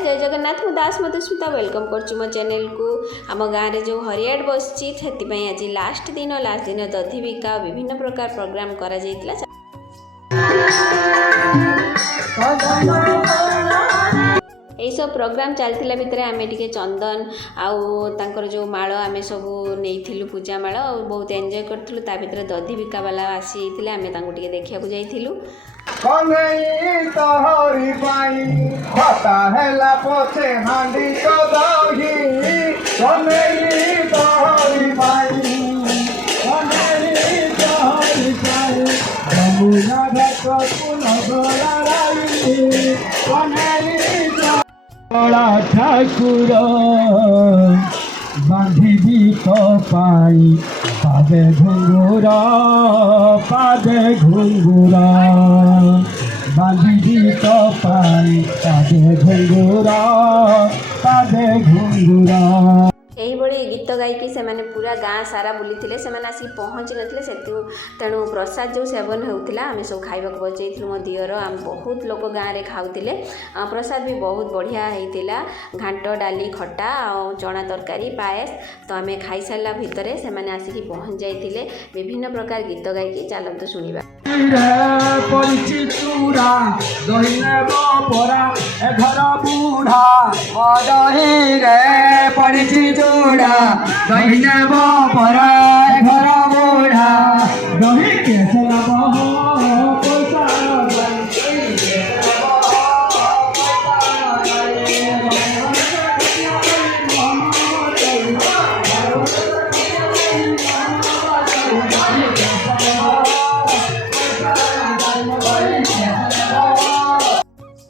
जय जगन्नाथ मु दास मधुस्मिता वेलकम करछु मो चैनल को। आम गाँव में जो हरियाड बसची से आज लास्ट दिन दधी बिका विभिन्न प्रकार प्रोग्राम करा जाइतिला। यही सब प्रोग्राम चलता भितर आम टे चंदन आउर जो माल आम सब नहीं पूजा माल बहुत एंजॉय करूँ। ता भर दधी बिका वाला आसी आम टे देखा जाइलु। ठाकुर बांधी तो पाई पादे घुंगुरा बांधी तो पाई पादे घुंगुरा यही गीत गायकी से माने पूरा गाँ सारा बुली से आसिक पहुँची नथिले से तेणु प्रसाद जो सेवन होता आम सब खाइबा बचेलु। मो दियर आम बहुत लोग गाँव में खाऊले। प्रसाद भी बहुत बढ़िया होता घांट डाली खटा और चना तरकारी पायस। तो आम खाई सारा भितर से माने आसिक पहुँच जाते विभिन्न प्रकार गीत गायकी चलतु शुणा। चूड़ा दहीने परा घर बूढ़ा दही के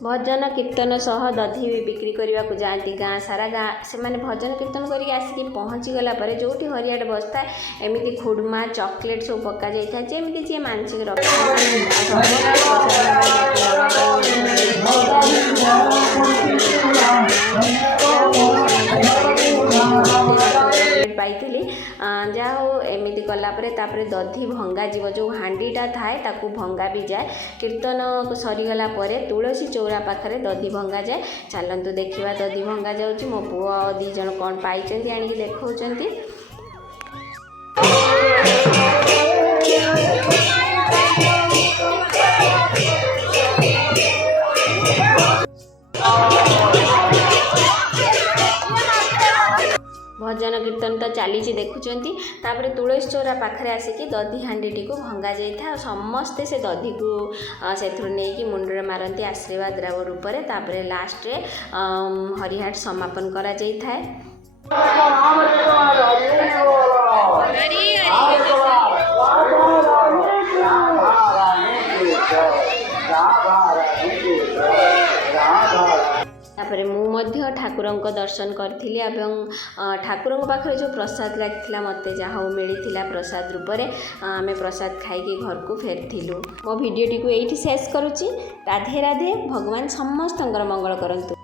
भजन कीर्तन सह दधी भी बिक्री करने को जाती गाँ सारा गाँ से माने भजन कीर्तन करके आसिक पहुँची गला पर जो हरियाड बसता एमती खुड़मा चॉकलेट सब पका जाए जमी जी मानसिक पाई जहा हो एमती कलापर दधी भंगा जीव जो हांडीटा थाए ताकू भंगा भी जाए। कीर्तन सरीगला तुलसी चौरा पाखे दधी भंगा जाए। चलतु देखा दधी भंगा जाऊँगी। मो पुआ दी जन कौन पाई आनिक देखा भजन कीर्तन तो चली देखुंती। तुलसी चौरा पाखे आसिक दधी हांडी को भंगा जाए समस्ते से दधी को से नहीं मुंडे मारती आशीर्वाद रूप से लास्ट हरिहाट समापन करा जाए। मुझे ठाकुर दर्शन करी ठाकुर पाखे जो प्रसाद लगी मत जहाँ मिलता प्रसाद रूप से आम प्रसाद खाई घर को फेरथिलु। मो भिडियो टी को ये शेष करुच्ची। राधे राधे। भगवान समस्त मंगल करंतु।